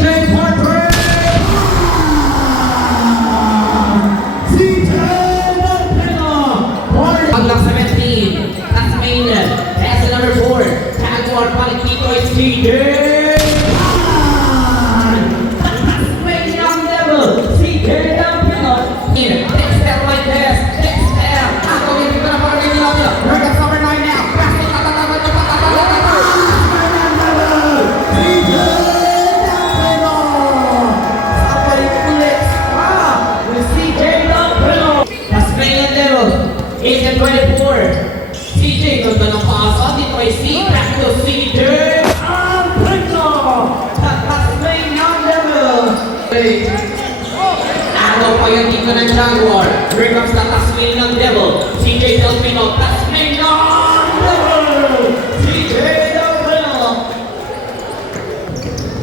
CJ Porter! CJ Delpino! Paglang 17, Tasmania, pass to number 4, Jaguar balik dito ay CJ! Tasmanian Devil, CJ Delpino! Dexter like this, Dexter! Ako din dito na para rin nila. Break up number 9 now, pass to CJ Delpino! Sabay ulit with CJ Delpino! Tasmanian Devil, Agent 24. CJ, ganda ng pasa. Dito ay C. Back to CJ. Delpino! Tasmanian Devil. Araw pa yan dito ng Jaguar. Here comes the Tasmanian Devil. CJ Delpino. Tasmanian Devil. CJ Delpino.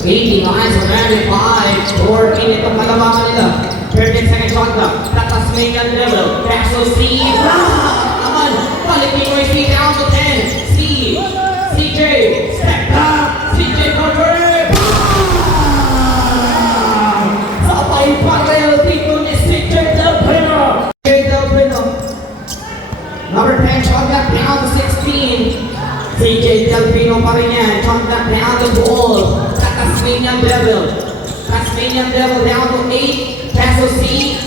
18 lines of Magic 5. 4 in itong malamangan nila. 13 seconds on clock. The Tasmanian Devil. Back to C. Naman. Balik dito ay C down to 10. C. CJ. Step back. CJ Porter. Sabay parel dito ni CJ Delpino. CJ Delpino. Number 10, shot clock down to 16. CJ Delpino pa rin yan. Shot clock down to ball. The Tasmanian Devil. Tasmanian Devil down to 8. Pass to C.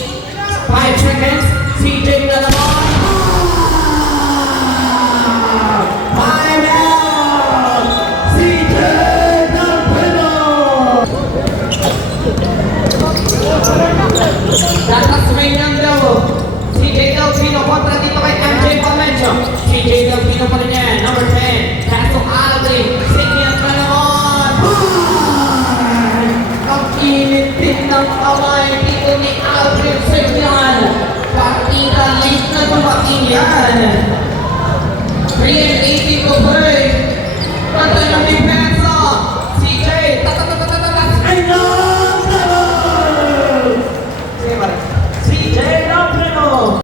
5 seconds. CJ na naman. Time out. CJ Delpino. The Tasmanian Devil. CJ Delpino kontra dito kay MJ Palmencio. CJ Delpino pa rin yan. Number 10. Pass to Aldrin. Signian na naman. Ang init din ng kamay dito ni Aldrin Signian. Partida late na dumating yan. 3:80 to play.